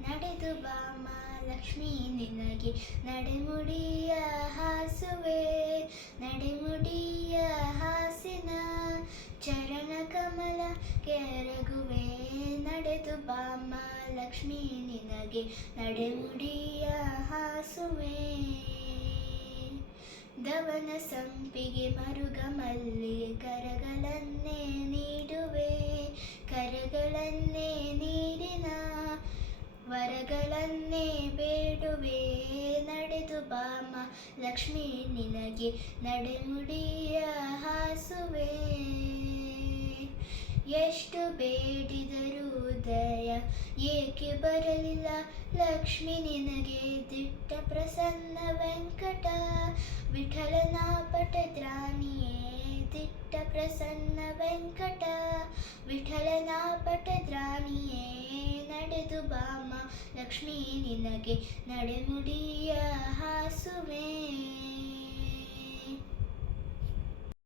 ನಡೆದು ಬಾಮ ಲಕ್ಷ್ಮೀ ನಿನಗೆ ನಡೆಮುಡಿಯ ಹಾಸುವೆ, ನಡೆಮುಡಿಯ ಹಾಸಿನ ಚರಣ ಕಮಲ ಕೆರಗುವೆ. ನಡೆದು ಬಾಮ ಲಕ್ಷ್ಮೀ ನಿನಗೆ ನಡೆಮುಡಿಯ ಹಾಸುವೆ. ದವನ ಸಂಪಿಗೆ ಮರುಗ ಮಲ್ಲಿಗೆ ಕರಗಳನ್ನೇ ನೀಡುವೆ, ಕರಗಳನ್ನೇ ನೀಡಿನ ವರಗಳನ್ನೇ ಬೇಡುವೆ. ನಡೆದು ಬಾಮ ಲಕ್ಷ್ಮೀ ನಿನಗೆ ನಡೆಮುಡಿಯ ಹಾಸುವೆ. ಎಷ್ಟು ಬೇಡಿದರೂ ಉದಯ ಏಕೆ ಬರಲಿಲ್ಲ ಲಕ್ಷ್ಮಿ ನಿನಗೆ ದಿಟ್ಟ ಪ್ರಸನ್ನ ವೆಂಕಟ ವಿಠಲನ ಪಟದ್ರಾಣಿಯೇ. ದಿಟ್ಟ ಪ್ರಸನ್ನ ವೆಂಕಟ ವಿಠಲನ ಪಟದ್ರಾಣಿಯೇ. ನಡೆದು ಬಾಮ ಲಕ್ಷ್ಮೀ ನಿನಗೆ ನಡೆಮುಡಿಯ ಹಾಸುವೆ.